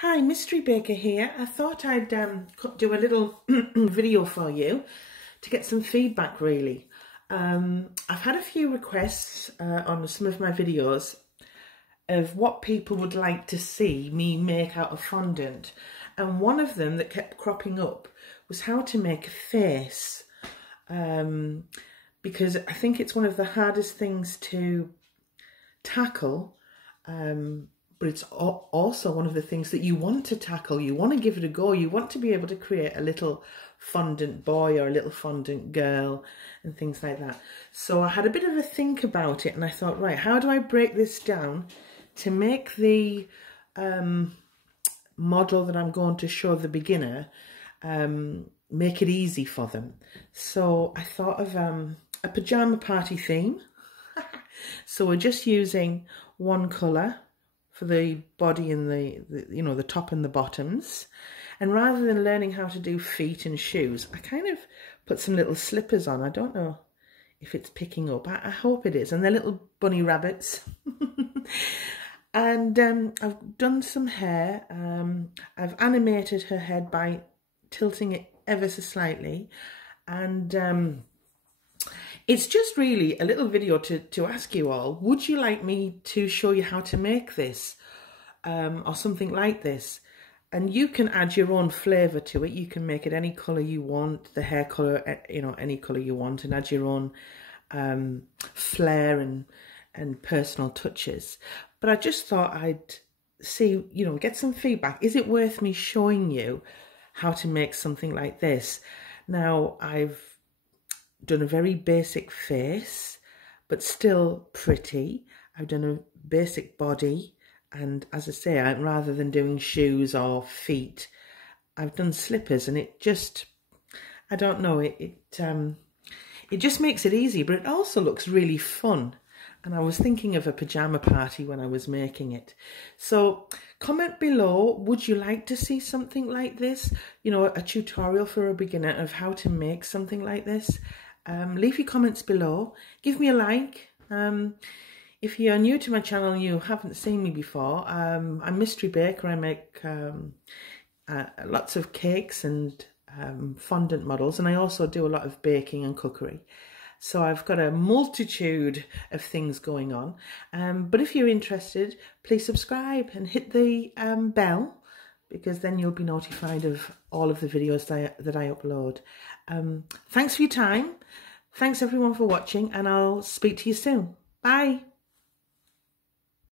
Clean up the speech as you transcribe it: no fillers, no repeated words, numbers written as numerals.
Hi, Mystery Baker here. I thought I'd do a little video for you to get some feedback really. I've had a few requests on some of my videos of what people would like to see me make out of fondant. And one of them that kept cropping up was how to make a face. Because I think it's one of the hardest things to tackle. But it's also one of the things that you want to tackle. You want to give it a go. You want to be able to create a little fondant boy or a little fondant girl and things like that. So I had a bit of a think about it and I thought, right, how do I break this down to make the model that I'm going to show the beginner, make it easy for them. So I thought of a pyjama party theme. So we're just using one colour for the body and the top and the bottoms. And rather than learning how to do feet and shoes, I kind of put some little slippers on. I don't know if it's picking up. I hope it is. And they're little bunny rabbits. And I've done some hair. I've animated her head by tilting it ever so slightly. And it's just really a little video to ask you all, would you like me to show you how to make this or something like this? And you can add your own flavour to it. You can make it any colour you want, the hair colour, any colour you want, and add your own flair and personal touches. But I just thought I'd see, get some feedback. Is it worth me showing you how to make something like this? Now, I've done a very basic face, but still pretty. I've done a basic body, and as I say, rather than doing shoes or feet, I've done slippers, and it just, I don't know, it just makes it easy, but it also looks really fun. And I was thinking of a pyjama party when I was making it. So comment below, would you like to see something like this? A tutorial for a beginner of how to make something like this? Leave your comments below. Give me a like. If you're new to my channel and you haven't seen me before, I'm Mystery Baker. I make lots of cakes and fondant models, and I also do a lot of baking and cookery. So I've got a multitude of things going on. But if you're interested, please subscribe and hit the bell, because then you'll be notified of all of the videos that I upload. Thanks for your time. Thanks everyone for watching, and I'll speak to you soon. Bye.